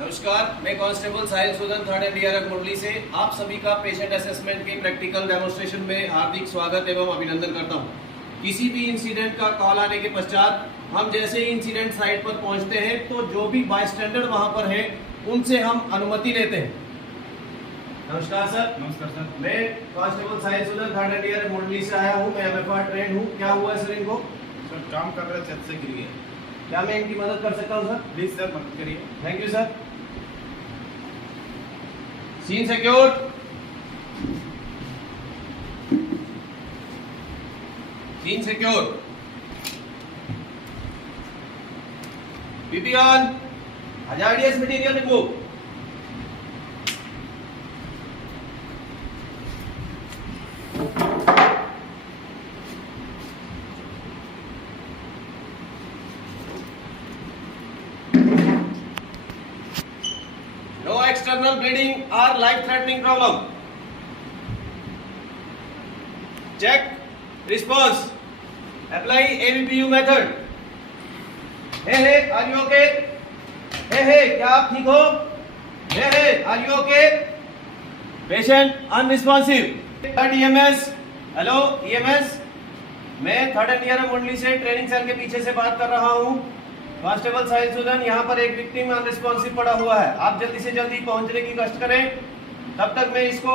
नमस्कार, मैं कांस्टेबल साहिल Sudan third NDRF मुरली से आप सभी का पेशेंट असेसमेंट के प्रैक्टिकल डेमोन्स्ट्रेशन में हार्दिक स्वागत एवं अभिनंदन करता हूं। किसी भी इंसिडेंट का कॉल आने के पश्चात हम जैसे ही इंसिडेंट साइट पर पहुंचते हैं तो जो भी बायस्टैंडर वहां पर है उनसे हम अनुमति लेते हैं। नमस्कार सर। नमस्कार सर। मैं कांस्टेबल साहिल सुदन थर्ड एनडीआरएफ मुरली से आया हूँ। मैं एमएफआर ट्रेंड हूँ। क्या हुआ सर इनको? सर काम कर रहे छत से गिर गए। क्या मैं इनकी मदद कर सकता हूँ सर? प्लीज सर मदद करिए। Thank you sir. Scene secure. Scene secure. PP on. Hazardous material remove. No external bleeding or life-threatening problem. Check response. Apply ABPU method. Hey, are you okay? Hey, क्या आप ठीक हो? Hey, are you okay? Patient unresponsive. Third EMS. Hello, EMS. मैं third NDRF मुरली से training cell के पीछे से बात कर रहा हूँ। कांस्टेबल साहिल सुदन, यहाँ पर एक विक्टिम अनरिस्पॉन्सिव पड़ा हुआ है। आप जल्दी से जल्दी पहुंचने की कष्ट करें। तब तक मैं इसको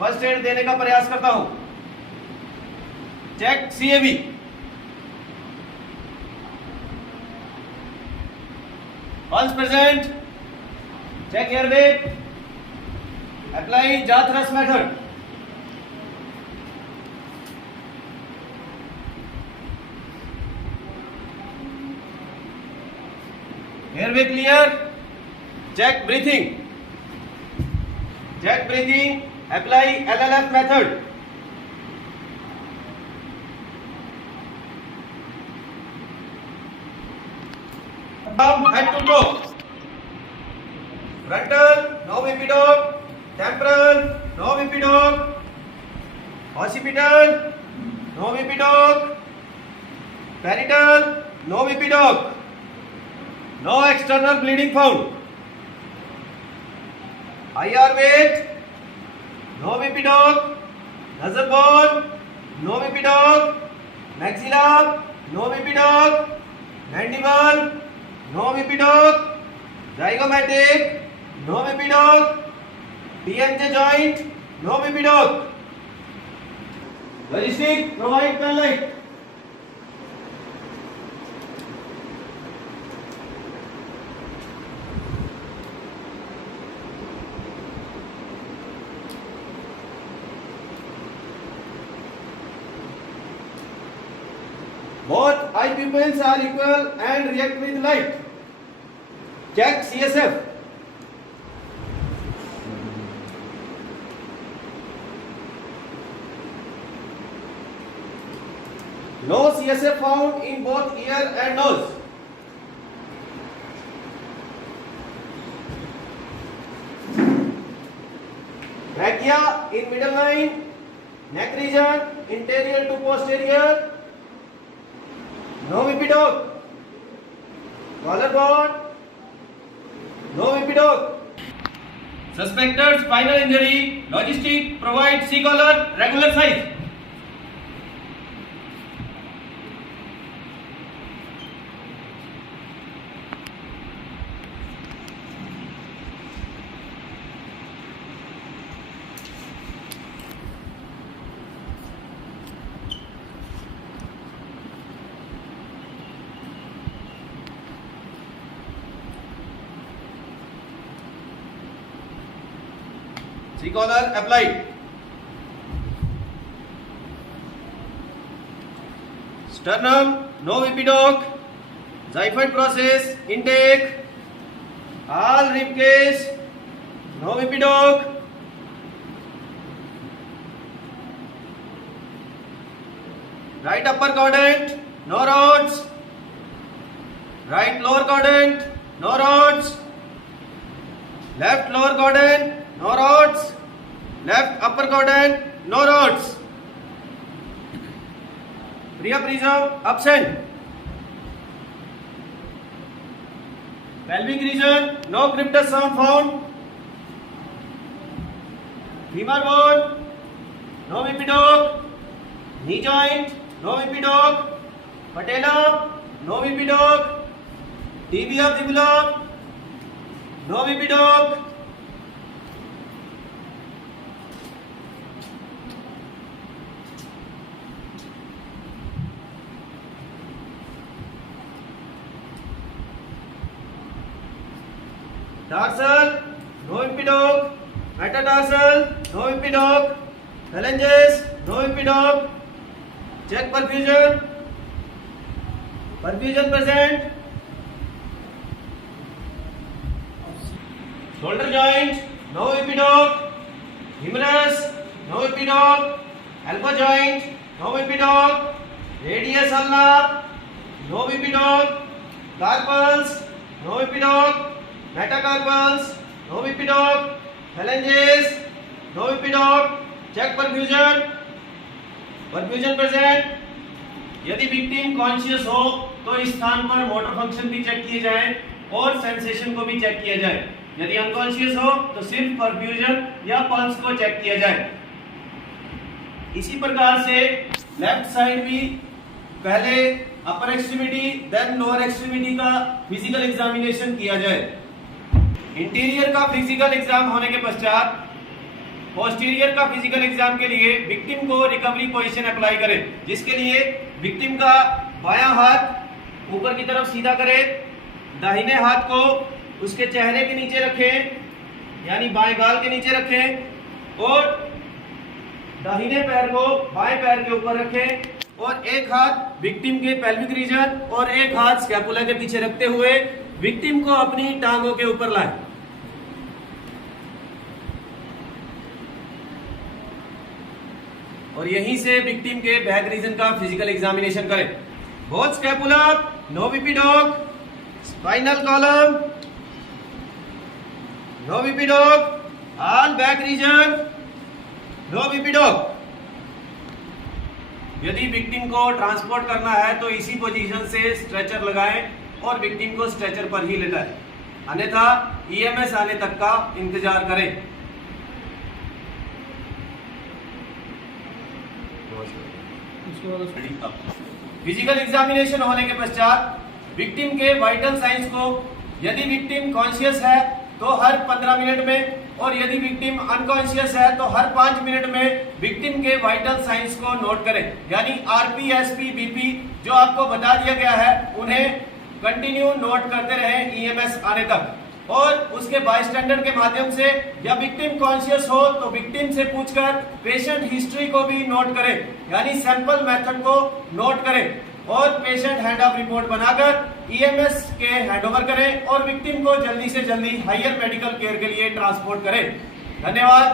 फर्स्ट एड देने का प्रयास करता हूं। Check CAB. Pulse present. Check airway. Apply jaw thrust method. Airway clear. Check breathing. Check breathing. Apply LLF method. Down head to toe. Frontal, no VP dog. Temporal, no VP dog. Occipital, no VP dog. Parietal, no VP dog. No external bleeding found. IR weight, no VP dog. Nasal bone, no VP dog. Maxilla, no VP dog. Mandible, no VP dog. Zygomatic, no VP dog. TMJ joint, no VP dog. Logistic, provide pen light. Both eye pupils are equal and react with light. Check CSF. No CSF found in both ear and nose. Trachea in middle line, neck region, interior to posterior. No VP dog. Collarbone. No VP dog. Suspected spinal injury. Logistic provide C collar regular size. C collar applied. Sternum, no VP dog. Xiphoid process, intake. All rib cage, no VP dog. Right upper quadrant, no rods. Right lower quadrant, no rods. Left lower quadrant, no rods. Left upper quadrant, no rods. Rear prism absent. pelvic region, no cryptus sound found. Femur bone, no VP dog. Knee joint, no VP dog. Patella, no VP dog. Tibia fibula, no VP dog. Tarsal, no VP dog. Metatarsal, no VP dog. Phalanges, no VP dog. Check perfusion. Perfusion present. Shoulder joint, no VP dog. Humerus, no VP dog. Elbow joint, no VP dog. Radius ulna, no VP dog. Carpals, no VP dog. Metacarpals, no VP dog. Phalanges, no VP dog. Check perfusion. Perfusion present. यदि victim conscious हो तो इस स्थान पर motor function भी check किए जाएं और सेंसेशन को भी चेक किया जाए। यदि अनकॉन्शियस हो तो सिर्फ परफ्यूजन या पल्स को चेक किया जाए। इसी प्रकार से लेफ्ट साइड भी पहले अपर एक्सट्रीमिटी देन लोअर एक्सट्रीमिटी का फिजिकल एग्जामिनेशन किया जाए। इंटीरियर का फिजिकल एग्जाम होने के पश्चात पोस्टीरियर का फिजिकल एग्जाम के लिए विक्टिम को रिकवरी पोजीशन अप्लाई करें, जिसके लिए विक्टिम का बायां हाथ ऊपर की तरफ सीधा करें, दाहिने हाथ को उसके चेहरे के नीचे रखें, यानी बाएं गाल के नीचे रखें और दाहिने पैर को बाएं पैर के ऊपर रखें और एक हाथ विक्टिम के पेल्विक रीजन और एक हाथ स्कैपुला के पीछे रखते हुए विक्टिम को अपनी टांगों के ऊपर लाएं। और यहीं से विक्टिम के बैक रीजन का फिजिकल एग्जामिनेशन करें। Both scapula, no VP dog, spinal column, no VP dog, all back region, no VP dog. यदि विक्टिम को ट्रांसपोर्ट करना है तो इसी पोजीशन से स्ट्रेचर लगाएं और विक्टिम को स्ट्रेचर पर ही लेटाएं, अन्यथा EMS आने तक का इंतजार करें। फिजिकल एग्जामिनेशन होने के पश्चात विक्टिम के वाइटल साइंस को, यदि विक्टिम कॉन्शियस है तो हर 15 मिनट में और यदि विक्टिम अनकॉन्शियस है तो हर 5 मिनट में विक्टिम के वाइटल साइंस को नोट करें, यानी RP, SP, BP जो आपको बता दिया गया है उन्हें कंटिन्यू नोट करते रहें EMS आने तक। और उसके बायस्टैंडर के माध्यम से या विक्टिम कॉन्शियस हो तो विक्टिम से पूछकर पेशेंट हिस्ट्री को भी नोट करें, यानी सैंपल मेथड को नोट करें और पेशेंट हैंड ऑफ रिपोर्ट बनाकर EMS के हैंडओवर करें और विक्टिम को जल्दी से जल्दी हायर मेडिकल केयर के लिए ट्रांसपोर्ट करें। धन्यवाद।